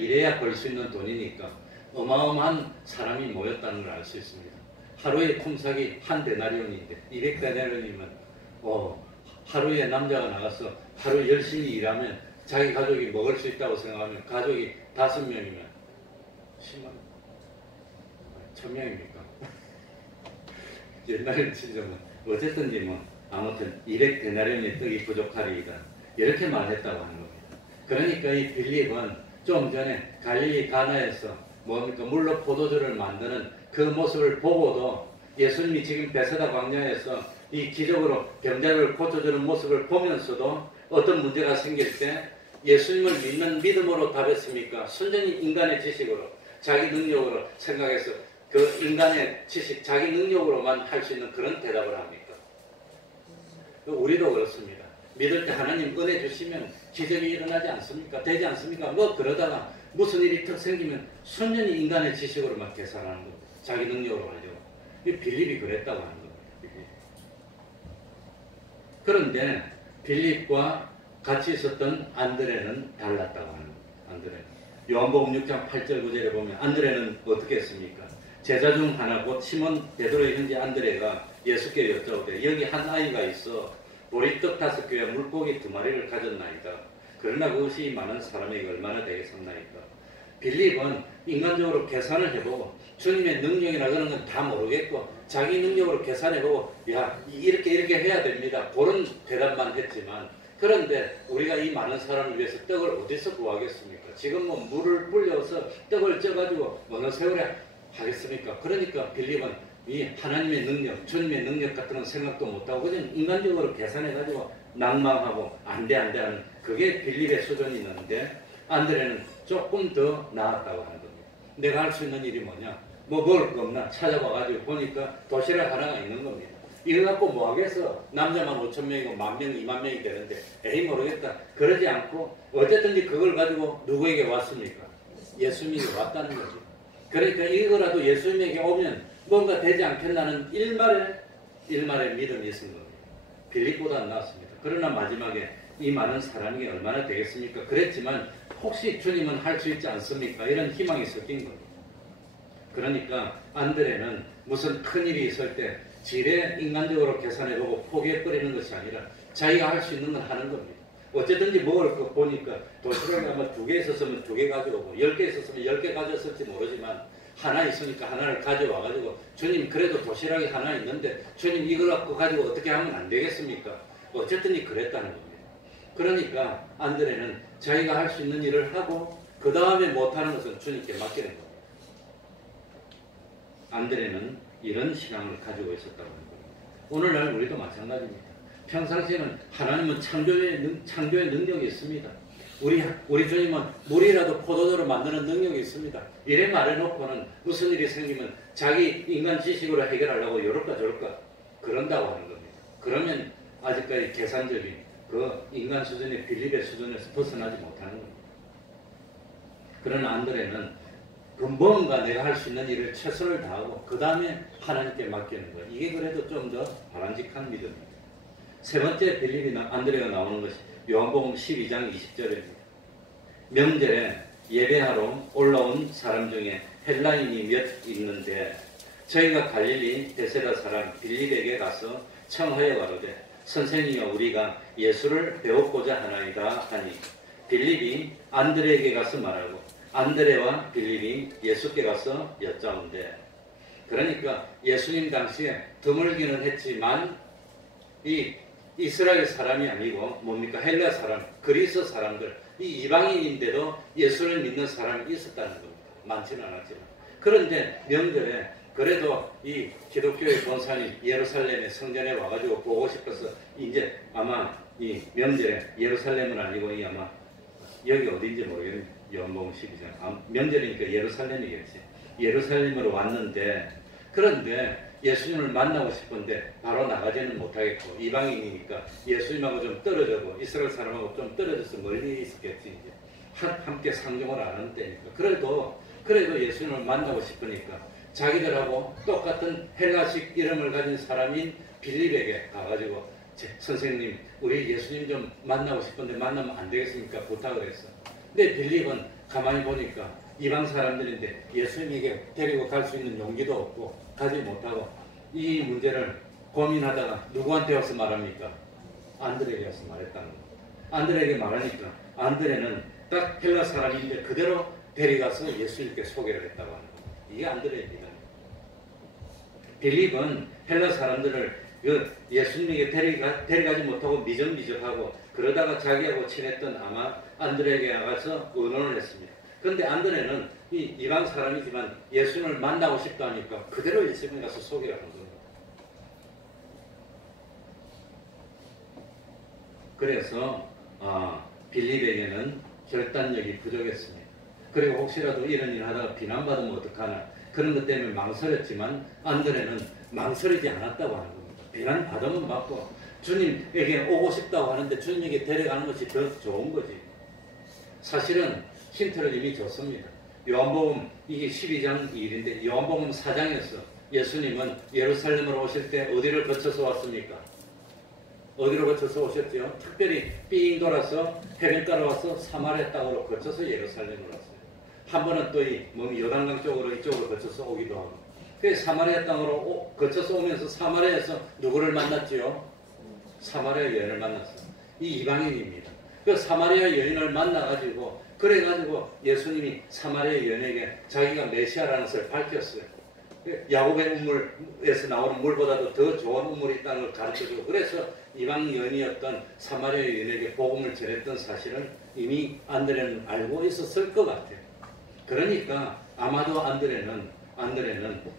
일해야 벌 수 있는 돈이니까 어마어마한 사람이 모였다는 걸 알 수 있습니다. 하루에 품삯이 한 데나리온인데 200데나리온이면 하루에 남자가 나가서 하루 열심히 일하면 자기 가족이 먹을 수 있다고 생각하면 가족이 5명이면 10만 1000명입니까? 옛날에는 진짜 뭐 어쨌든지 뭐 아무튼 200데나리온의 떡이 부족하리이다 이렇게 말했다고 하는 겁니다. 그러니까 이 빌립은 좀 전에 갈릴리 가나에서 뭡니까 물로 포도주를 만드는 그 모습을 보고도 예수님이 지금 베세다 광야에서 이 기적으로 병자를 고쳐주는 모습을 보면서도 어떤 문제가 생길 때 예수님을 믿는 믿음으로 답했습니까? 순전히 인간의 지식으로 자기 능력으로 생각해서 그 인간의 지식, 자기 능력으로만 할 수 있는 그런 대답을 합니까? 우리도 그렇습니다. 믿을 때 하나님 은혜 주시면 기적이 일어나지 않습니까? 되지 않습니까? 뭐 그러다가 무슨 일이 턱 생기면 순전히 인간의 지식으로만 계산하는 겁니다. 자기 능력으로 하죠. 이 빌립이 그랬다고 하는 겁니다. 그런데 빌립과 같이 있었던 안드레는 달랐다고 하는 겁니다. 안드레는. 요한복음 6장 8절 9절에 보면 안드레는 어떻게 했습니까? 제자 중 하나 곧 시몬 베드로의 형제 안드레가 예수께 여쭤오되 여기 한 아이가 있어 보리떡 5개와 물고기 2마리를 가졌나이다. 그러나 그것이 많은 사람에게 얼마나 되겠습니까? 빌립은 인간적으로 계산을 해보고 주님의 능력이나 그런 건 다 모르겠고 자기 능력으로 계산해보고 야 이렇게 해야 됩니다. 그런 대답만 했지만 그런데 우리가 이 많은 사람을 위해서 떡을 어디서 구하겠습니까? 지금 뭐 물을 불려서 떡을 쪄가지고 어느 세월에 하겠습니까? 그러니까 빌립은 이 하나님의 능력, 주님의 능력 같은 건 생각도 못하고 그냥 인간적으로 계산해가지고 낭망하고 안돼 하는 그게 빌립의 수준이 있는데 안드레는 조금 더 나았다고 하는 겁니다. 내가 할 수 있는 일이 뭐냐? 뭐 먹을 거 없나? 찾아봐가지고 보니까 도시락 하나가 있는 겁니다. 이거 갖고 뭐 하겠어? 남자만 5,000명이고 10,000명, 20,000명이 되는데 에이 모르겠다. 그러지 않고 어쨌든지 그걸 가지고 누구에게 왔습니까? 예수님이 왔다는 거죠. 그러니까 이거라도 예수님에게 오면 뭔가 되지 않겠나는 일말의 믿음이 있은 겁니다. 빌립보다 나았습니다. 그러나 마지막에 이 많은 사람이 얼마나 되겠습니까? 그랬지만 혹시 주님은 할 수 있지 않습니까? 이런 희망이 섞인 겁니다. 그러니까 안드레는 무슨 큰일이 있을 때 지레 인간적으로 계산해보고 포기해버리는 것이 아니라 자기가 할 수 있는 건 하는 겁니다. 어쨌든지 먹을 거 보니까 도시락이 아마 2개 있었으면 2개 가져오고 10개 있었으면 10개 가져왔을지 모르지만 하나 있으니까 하나를 가져와가지고 주님 그래도 도시락이 하나 있는데 주님 이걸 갖고 가지고 어떻게 하면 안 되겠습니까? 어쨌든지 그랬다는 겁니다. 그러니까 안드레는 자기가 할 수 있는 일을 하고 그 다음에 못하는 것은 주님께 맡기는 겁니다. 안드레는 이런 신앙을 가지고 있었다고 하는 겁니다. 오늘날 우리도 마찬가지입니다. 평상시에는 하나님은 창조의 능력이 있습니다. 우리 주님은 물이라도 포도주로 만드는 능력이 있습니다. 이래 말해놓고는 무슨 일이 생기면 자기 인간 지식으로 해결하려고 요럴까 저럴까 그런다고 하는 겁니다. 그러면 아직까지 계산적인 그 인간 수준의 빌립의 수준에서 벗어나지 못하는 겁니다. 그러나 안드레는 그 뭔가 내가 할 수 있는 일을 최선을 다하고 그 다음에 하나님께 맡기는 거예요. 이게 그래도 좀 더 바람직한 믿음입니다. 세 번째 빌립이나 안드레가 나오는 것이 요한복음 12장 20절입니다. 명절에 예배하러 올라온 사람 중에 헬라인이 몇 있는데 저희가 갈릴리 베세다 사람 빌립에게 가서 청하여 가로되 선생님이여 우리가 예수를 배웠고자 하나이다 하니 빌립이 안드레에게 가서 말하고 안드레와 빌립이 예수께 가서 여짜온대. 그러니까 예수님 당시에 드물기는 했지만 이 이스라엘 사람이 아니고 뭡니까? 헬라 사람, 그리스 사람들, 이 이방인인데도 예수를 믿는 사람이 있었다는 겁니다. 많지는 않았지만. 그런데 명절에 그래도 이 기독교의 본산이 예루살렘의 성전에 와가지고 보고 싶어서 이제 아마 이 명절에 예루살렘은 아니고 이 아마 여기 어딘지 모르겠네요. 요한복음 12장. 명절이니까 예루살렘이겠지. 예루살렘으로 왔는데 그런데 예수님을 만나고 싶은데 바로 나가지는 못하겠고 이방인이니까 예수님하고 좀 떨어져고 이스라엘 사람하고 좀 떨어져서 멀리 있었겠지. 이제 함께 상종을 안 하는 때니까. 그래도 예수님을 만나고 싶으니까 자기들하고 똑같은 헬라식 이름을 가진 사람인 빌립에게 가가지고 선생님 우리 예수님 좀 만나고 싶은데 만나면 안 되겠습니까? 부탁을 했어. 근데 빌립은 가만히 보니까 이방 사람들인데 예수님에게 데리고 갈 수 있는 용기도 없고 가지 못하고 이 문제를 고민하다가 누구한테 와서 말합니까? 안드레에게 와서 말했다는 겁니다. 안드레에게 말하니까 안드레는 딱 헬라 사람인데 그대로 데려가서 예수님께 소개를 했다고 하는 겁니다. 이게 안드레입니다. 빌립은 헬라 사람들을 예수님에게 데려가지 못하고 미적미적하고 그러다가 자기하고 친했던 아마 안드레에게 나가서 의논을 했습니다. 그런데 안드레는 이 이방 사람이지만 예수님을 만나고 싶다 하니까 그대로 예수님에 가서 소개를 한 겁니다. 그래서 빌립에게는 결단력이 부족했습니다. 그리고 혹시라도 이런 일 하다가 비난받으면 어떡하나 그런 것 때문에 망설였지만 안드레는 망설이지 않았다고 하는 겁니다. 비난받으면 받고 주님에게 오고 싶다고 하는데 주님에게 데려가는 것이 더 좋은 거지. 사실은 힌트를 이미 줬습니다. 요한복음 이게 12장 2일인데 요한복음 4장에서 예수님은 예루살렘으로 오실 때 어디를 거쳐서 왔습니까? 어디로 거쳐서 오셨죠? 특별히 삥 돌아서 해변가로 와서 사마리아 땅으로 거쳐서 예루살렘으로 왔어요. 한 번은 또 이 요단강 쪽으로 이쪽으로 거쳐서 오기도 하고. 그래서 사마리아 땅으로 거쳐서 오면서 사마리아에서 누구를 만났지요? 사마리아 여인을 만났어요. 이 이방인입니다. 그 사마리아 여인을 만나가지고 그래가지고 예수님이 사마리아 여인에게 자기가 메시아라는 것을 밝혔어요. 야곱의 우물에서 나오는 물보다도 더 좋은 우물이 있다는 걸 가르쳐주고 그래서 이방 여인이었던 사마리아 여인에게 복음을 전했던 사실을 이미 안드레는 알고 있었을 것 같아요. 그러니까 아마도 안드레는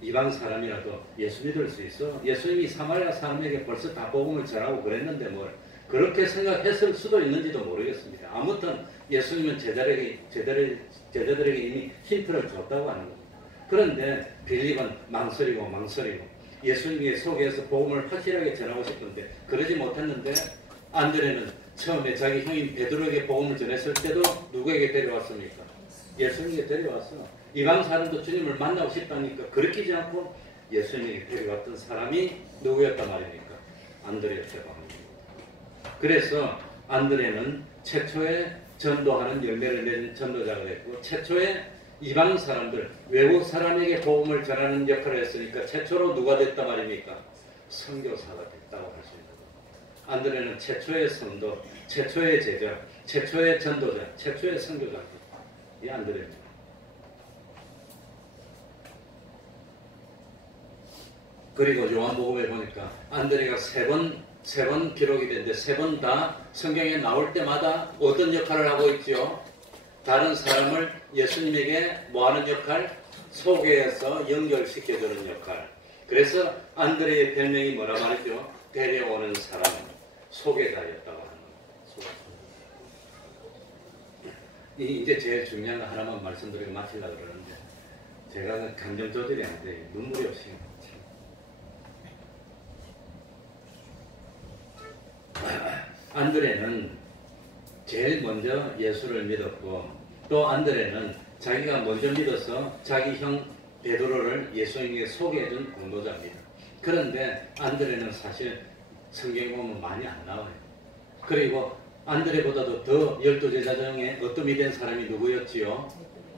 이방 사람이라도 예수 믿을 수 있어. 예수님이 사마리아 사람에게 벌써 다 복음을 전하고 그랬는데 뭘 그렇게 생각했을 수도 있는지도 모르겠습니다. 아무튼 예수님은 제자들에게 이미 힌트를 줬다고 하는 겁니다. 그런데 빌립은 망설이고 예수님의 소개해서 복음을 확실하게 전하고 싶은데 그러지 못했는데 안드레는 처음에 자기 형인 베드로에게 복음을 전했을 때도 누구에게 데려왔습니까? 예수님에게 데려왔어. 이방 사람도 주님을 만나고 싶다니까 그렇게지 않고 예수님에게 데려왔던 사람이 누구였단 말입니까? 안드레였다고 합니다. 그래서 안드레는 최초의 전도하는 열매를 맺은 전도자가 됐고 최초의 이방 사람들, 외국 사람에게 복음을 전하는 역할을 했으니까 최초로 누가 됐단 말입니까? 선교사가 됐다고 할 수 있는 겁니다. 안드레는 최초의 성도, 최초의 제자, 최초의 전도자, 최초의 선교자입니다. 이 안드레입니다. 그리고 요한복음에 보니까 안드레가 세 번 기록이 되는데 세 번 다 성경에 나올 때마다 어떤 역할을 하고 있죠? 다른 사람을 예수님에게 뭐하는 역할? 소개해서 연결시켜주는 역할. 그래서 안드레의 별명이 뭐라 말이죠? 데려오는 사람, 소개자였다고 하는 겁니다. 이제 제일 중요한 거 하나만 말씀드리고 마치려고 그러는데 제가 감정 조절이 안 돼요. 눈물이 없이. 안드레는 제일 먼저 예수를 믿었고 또 안드레는 자기가 먼저 믿어서 자기 형 베드로를 예수님에게 소개해준 공로자입니다. 그런데 안드레는 사실 성경에 보면 많이 안 나와요. 그리고 안드레보다도 더 12제자 중에 어뜸이 된 사람이 누구였지요?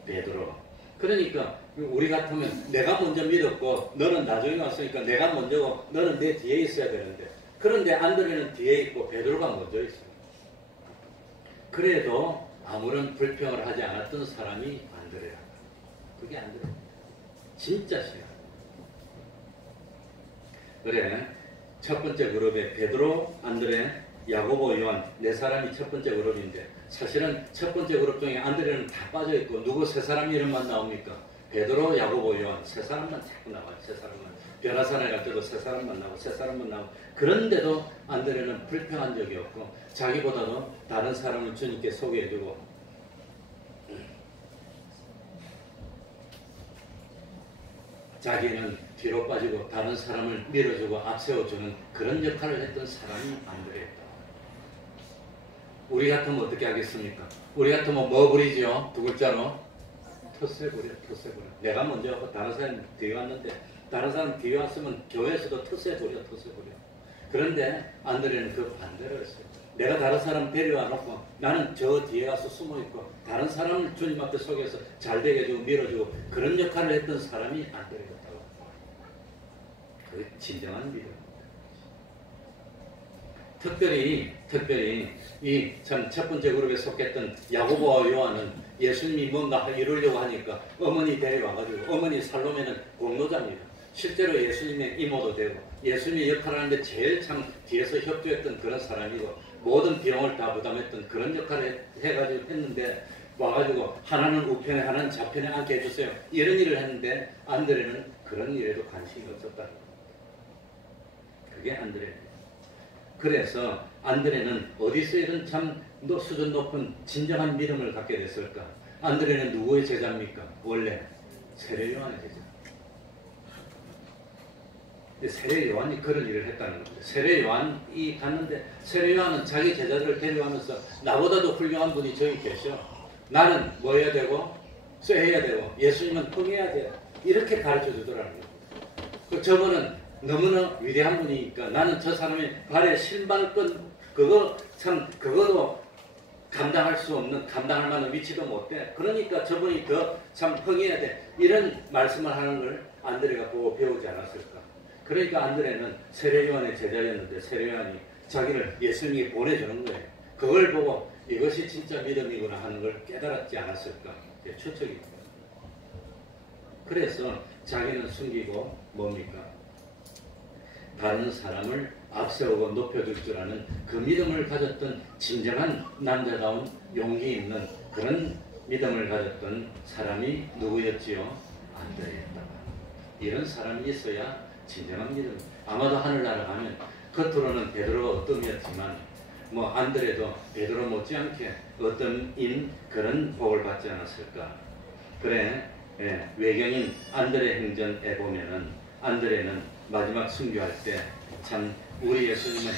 베드로. 그러니까 우리 같으면 내가 먼저 믿었고 너는 나중에 왔으니까 내가 먼저고 너는 내 뒤에 있어야 되는데 그런데 안드레는 뒤에 있고 베드로가 먼저 있어요. 그래도 아무런 불평을 하지 않았던 사람이 안드레야. 그게 안드레. 진짜 싫어. 그래. 첫 번째 그룹에 베드로, 안드레, 야고보, 요한 네 사람이 첫 번째 그룹인데 사실은 첫 번째 그룹 중에 안드레는 다 빠져있고 누구 세 사람 이름만 나옵니까? 베드로, 야고보, 요한 세 사람만 자꾸 나와요. 세 사람만. 변화산에 갈 때도 세 사람만 나오고 세 사람만 나오고 그런데도 안드레는 불평한 적이 없고 자기보다도 다른 사람을 주님께 소개해주고 자기는 뒤로 빠지고 다른 사람을 밀어주고 앞세워주는 그런 역할을 했던 사람이 안드레였다. 우리 같으면 어떻게 하겠습니까? 우리 같으면 뭐 부리죠? 두 글자로 텃세 부려. 내가 먼저 하고 다른 사람이 뒤에 왔는데 다른 사람 뒤에 왔으면 교회에서도 텃세 부려. 그런데 안드레는 그 반대로 했어요. 내가 다른 사람 데려와 놓고 나는 저 뒤에 가서 숨어 있고 다른 사람을 주님 앞에 속여서 잘 되게 해주고 밀어주고 그런 역할을 했던 사람이 안드레였다고. 그게 진정한 믿음. 특별히 이 참 첫 번째 그룹에 속했던 야고보와 요한은 예수님이 뭔가 이루려고 하니까 어머니 데려와가지고, 어머니 살로메는 공로자입니다. 실제로 예수님의 이모도 되고 예수님의 역할을 하는데 제일 참 뒤에서 협조했던 그런 사람이고 모든 비용을 다 부담했던 그런 역할을 해가지고 했는데, 와가지고 하나는 우편에 하나는 좌편에 앉게 해주세요 이런 일을 했는데 안드레는 그런 일에도 관심이 없었다는 겁니다. 그게 안드레예요. 그래서 안드레는 어디서 이런 참 수준 높은 진정한 믿음을 갖게 됐을까? 안드레는 누구의 제자입니까? 원래 세례 요한의 제자. 세례 요한이 그런 일을 했다는 겁니다. 세례 요한이 갔는데 세례 요한은 자기 제자들을 데려가면서 나보다도 훌륭한 분이 저기 계셔. 나는 뭐 해야 되고 쇠해야 되고 예수님은 흥해야 돼. 이렇게 가르쳐 주더라는 거예요. 저분은 너무나 위대한 분이니까 나는 저 사람의 발에 신발 그거도 감당할 수 없는, 감당할 만한 위치도 못 돼. 그러니까 저분이 더 참 흥해야 돼. 이런 말씀을 하는 걸 안드레가 보고 배우지 않았을까. 그러니까 안드레는 세례 요한의 제자였는데 세례 요한이 자기를 예수님이 보내주는 거예요. 그걸 보고 이것이 진짜 믿음이구나 하는 걸 깨달았지 않았을까. 추측입니다. 그래서 자기는 숨기고 뭡니까? 다른 사람을 앞세우고 높여줄 줄 아는 그 믿음을 가졌던 진정한 남자다운 용기 있는 그런 믿음을 가졌던 사람이 누구였지요? 안드레였다. 이런 사람이 있어야 진정한 믿음. 아마도 하늘나라 가면 겉으로는 베드로가 어떤 뭐 안드레도 베드로 못지않게 어떤 그런 복을 받지 않았을까. 그래, 외경인 안드레 행전에 보면은 안드레는 마지막 순교할 때 참 우리 예수님은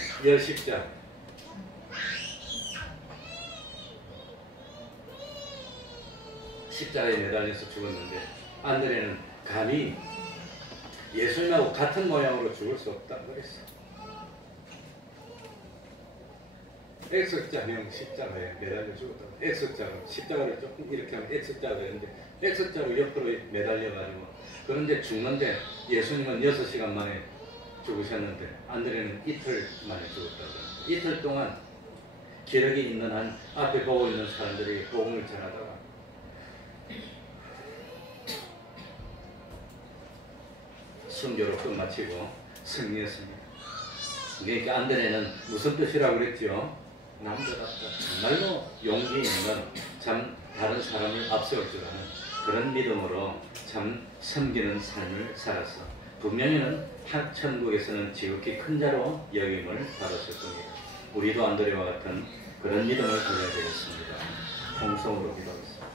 십자가에 매달려서 죽었는데 안드레는 감히 예수님하고 같은 모양으로 죽을 수 없다고 그랬어. X자형 십자가에 매달려 죽었다고. X자로 십자가를 조금 이렇게 하면 X자가 되는데 X자로 옆으로 매달려가지고, 그런데 죽는데 예수님은 6시간 만에 죽으셨는데 안드레는 이틀 만에 죽었다고. 이틀 동안 기력이 있는 한 앞에 보고 있는 사람들이 복음을 전하다가 순교로 끝마치고 승리했습니다. 그러니까 안드레는 무슨 뜻이라고 그랬죠? 남자답다. 정말로 용기 있는 참 다른 사람을 앞세울 줄 아는 그런 믿음으로 참 섬기는 삶을 살았어. 분명히는 천국에서는 지극히 큰 자로 여김을 받았을 겁니다. 우리도 안드레와 같은 그런 믿음을 가져야 되겠습니다. 통성으로 기도하겠습니다.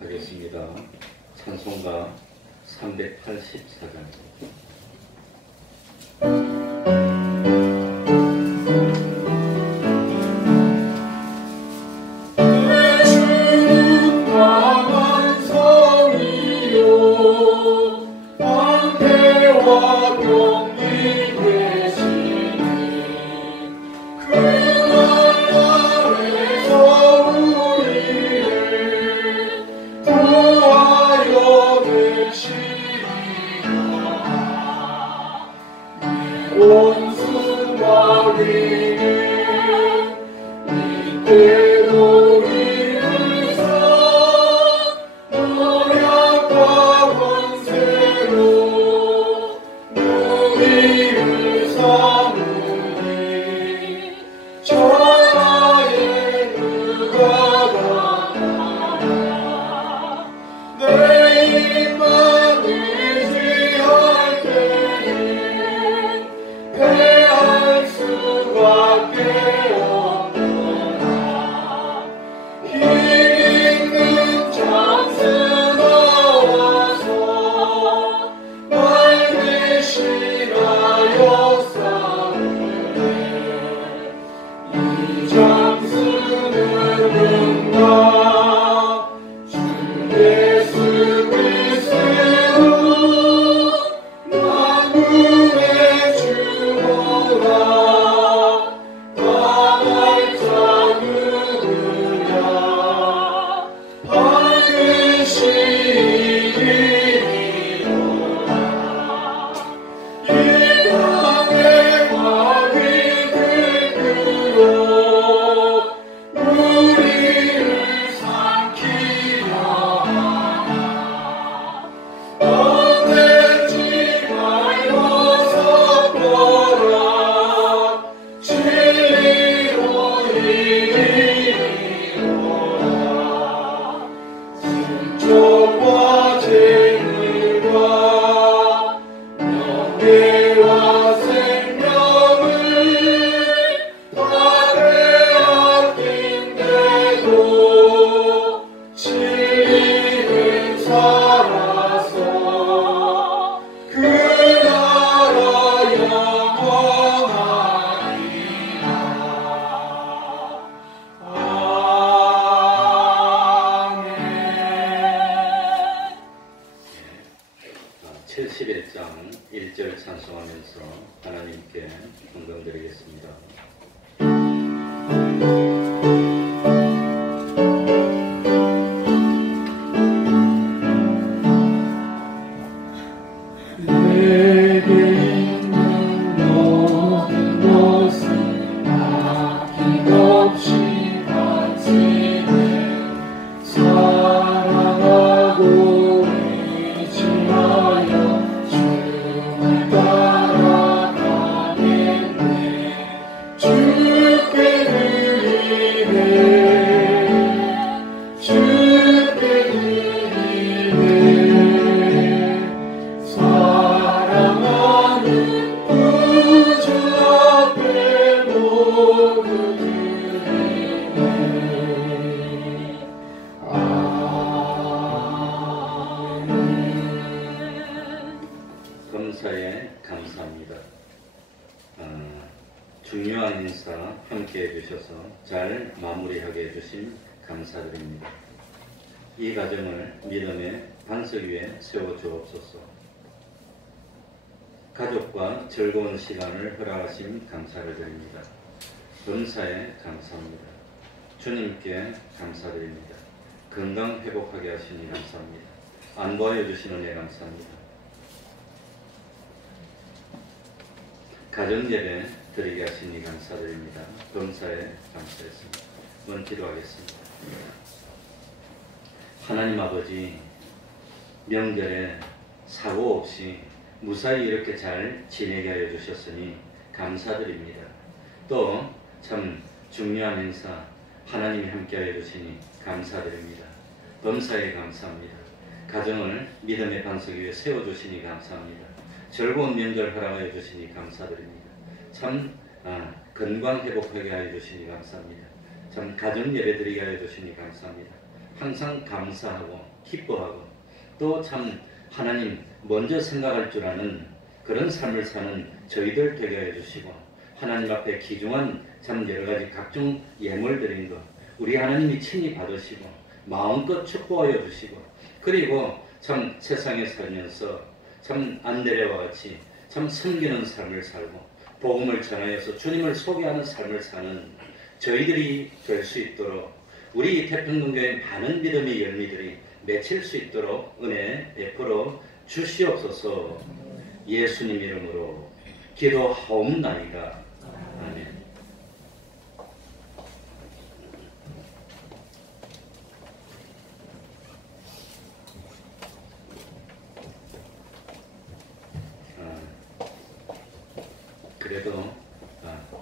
찬송하겠습니다. 찬송가 384장. 이때 우리를 사 노래 패할 수밖에 없구나. 힘 있는 장수 나와서 날 대신하여 싸우네. 이 장수는 응답 주 예수 그리스도 만군의 주보라. 다갈 자 누구냐. 반드시 이기리로다. 이 땅의 마귀 들들어 우리를 삼키려 하나. 헛되지 말고 섞어라. 진리로 이기리로다. 승적과 재물과 명예와 생명을 다 빼앗긴데도 진리는 살아서 그 나라 영원하리라. 아멘. 71장 1절 찬송하면서 하나님께 영광드리겠습니다. 내게 있는 모든 것을 아낌없이 바치네. 사랑하고 의지하여 주를 따라가겠네. 주께 드리네. 주께 드리네. 사랑하는 구주 앞에 모두 드리네. 아멘. 감사에 감사합니다. 중요한 인사 함께 해주셔서 잘 마무리하게 해주신 감사드립니다. 이 가정을 믿음의 반석 위에 세워주옵소서. 가족과 즐거운 시간을 허락하심 감사를 드립니다. 감사에 감사합니다. 주님께 감사드립니다. 건강 회복하게 하시니 감사합니다. 안보하여 주신 은혜 감사합니다. 가정 예배 드리게 하시니 감사드립니다. 감사에 감사했습니다. 먼저 기도하겠습니다. 하나님 아버지, 명절에 사고 없이 무사히 이렇게 잘 지내게 하여 주셨으니 감사드립니다. 또 참 중요한 행사 하나님이 함께 하여 주시니 감사드립니다. 범사에 감사합니다. 가정을 믿음의 반석 위에 세워주시니 감사합니다. 즐거운 명절 허락하여 주시니 감사드립니다. 참 건강 회복하게 하여 주시니 감사합니다. 참 가정 예배 드리게 하여 주시니 감사합니다. 항상 감사하고 기뻐하고 또 참 하나님 먼저 생각할 줄 아는 그런 삶을 사는 저희들 되게 해 주시고, 하나님 앞에 귀중한 참 여러가지 각종 예물 드린 것 우리 하나님이 친히 받으시고 마음껏 축복하여 주시고, 그리고 참 세상에 살면서 참 안드레와 같이 참 섬기는 삶을 살고 복음을 전하여서 주님을 소개하는 삶을 사는 저희들이 될 수 있도록, 우리 태평동교회 많은 믿음의 열매들이 맺힐 수 있도록 은혜 베풀어 주시옵소서. 예수님 이름으로 기도하옵나이다. 아멘. 그래도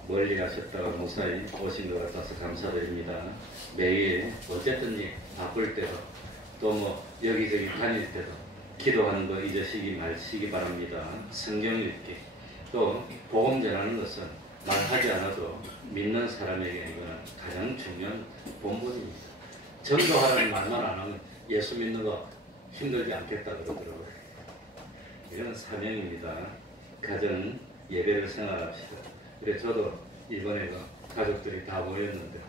멀리 가셨다가 무사히 오신 것 같아서 감사드립니다. 매일 어쨌든 바쁠 때도 또 뭐 여기저기 다닐 때도 기도하는 거 잊으시기 마시기 바랍니다. 성경 읽기, 또 복음 전하는 것은 말하지 않아도 믿는 사람에게 이거는 가장 중요한 본분입니다. 전도하라는 말만 안 하면 예수 믿는 거 힘들지 않겠다 그러더라고요. 이건 사명입니다. 가정 예배를 생각합시다. 그래 저도 이번에 가족들이 다 모였는데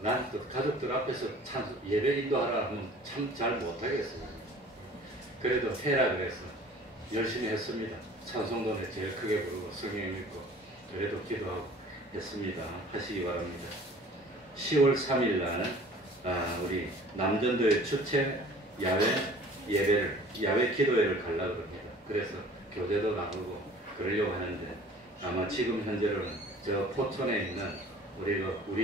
난 또 가족들 앞에서 찬송 예배 인도하라 하면 참 잘 못하겠어요. 그래도 해라 그래서 열심히 했습니다. 찬송도는 제일 크게 부르고 성경 읽고 그래도 기도하고 했습니다. 하시기 바랍니다. 10월 3일 날 우리 남전도의 주체 야외 예배를 야외 기도회를 가려고 합니다. 그래서 교재도 나누고 그러려고 하는데 아마 지금 현재로는 저 포천에 있는 우리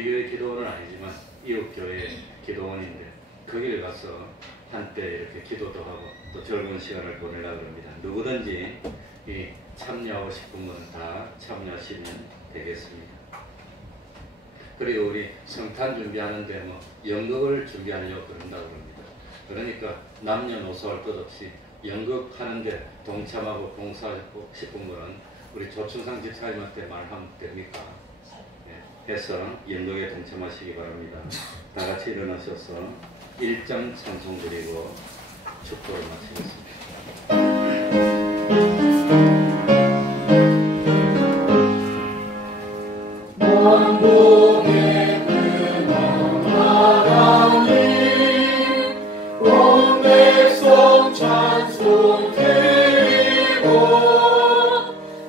교회 기도원은 아니지만 이웃 교회 기도원인데 거기를 가서 한때 이렇게 기도도 하고 또 즐거운 시간을 보내려고 합니다. 누구든지 이 참여하고 싶은 분은 다 참여하시면 되겠습니다. 그리고 우리 성탄 준비하는데 뭐 연극을 준비하려고 그런다고 합니다. 그러니까 남녀노소 할 것 없이 연극하는데 동참하고 봉사하고 싶은 분은 우리 조춘상 집사님한테 말하면 됩니까? 네, 해서 연극에 동참하시기 바랍니다. 다 같이 일어나셔서 1장 찬송 드리고 축도를 마치겠습니다. 만복의 근원 하나님 온 백성 찬송 드리고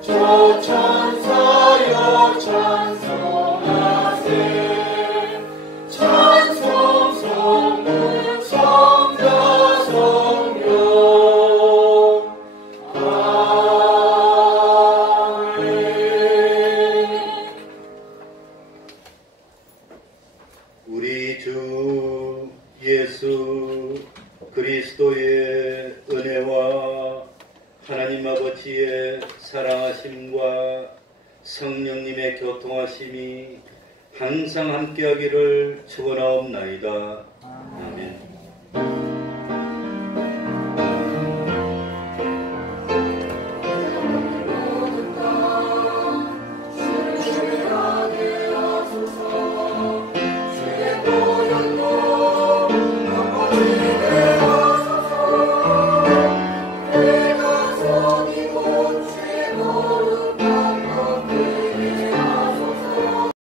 저 천사여 찬송하세 찬송 성문 성자 성령 아멘. 우리 주 예수 그리스도의 은혜와 하나님 아버지의 사랑하심과 성령님의 교통하심이 항상 함께하기를 축원하옵나이다. 아멘.